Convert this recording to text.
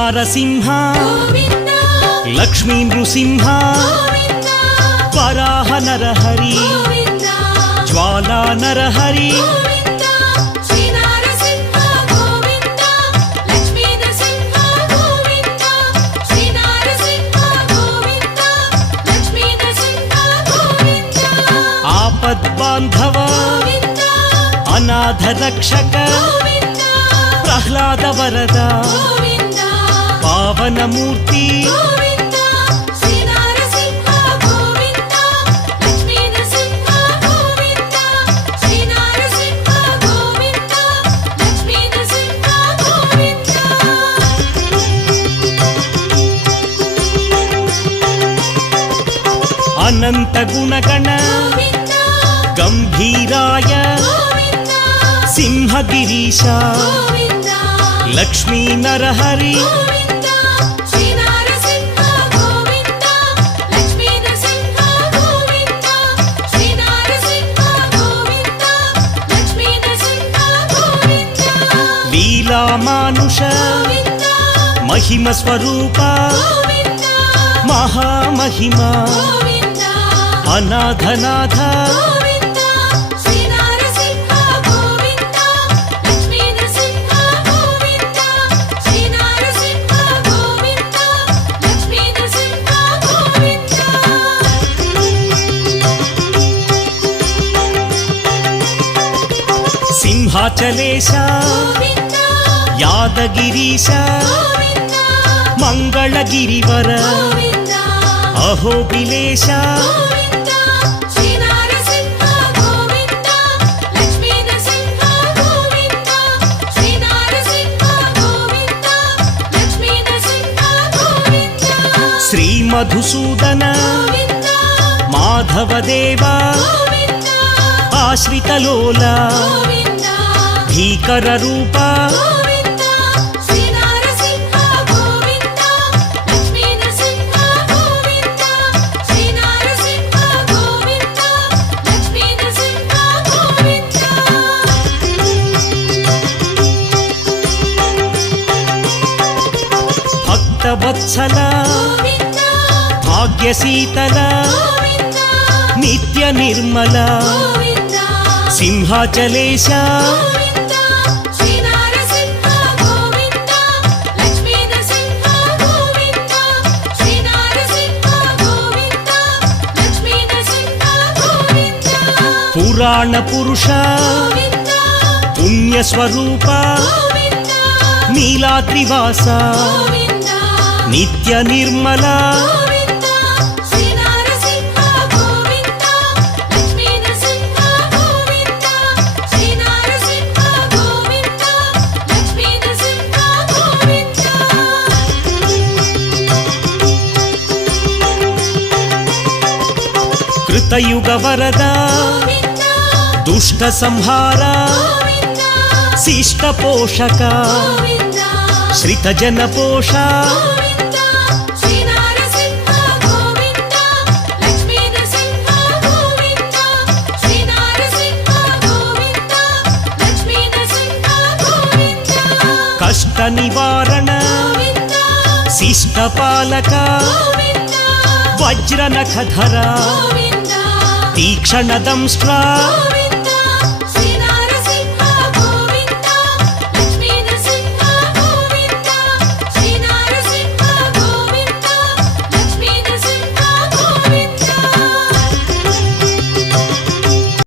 నారసింహ లక్ష్మీ నృసింహ వరాహ నరహరి జ్వాలా నరహరి ఆపద్బాంధవ అనాథ రక్షక ప్రహ్లాద వరద పావనమూర్తి అనంత గుణగణ గంభీరాయ సింహగిరీశ లక్ష్మీ నరహరి లీలామానుష మహిమ స్వరూప మహామహిమ అనాథనాథ సింహాచలేశ యాదగిరీశ మంగళగిరివర అహోబిలేశ శ్రీ మధుసూదన మాధవదేవ ఆశ్రితలోల భీకర రూప భక్తవత్సల భాగ్యశీతల నిత్య నిర్మల సింహాచలేశ పురాణ పురుష పుణ్యస్వరూప నీలాద్రివాస నిత్య నిర్మల కృతయుగ వరద దుష్ట సంహార శిష్ట పోషక శ్రిత జన పోష కష్ట నివారణ శిష్ట పాలక వజ్ర నఖధర తీక్షణ దంష్ట్ర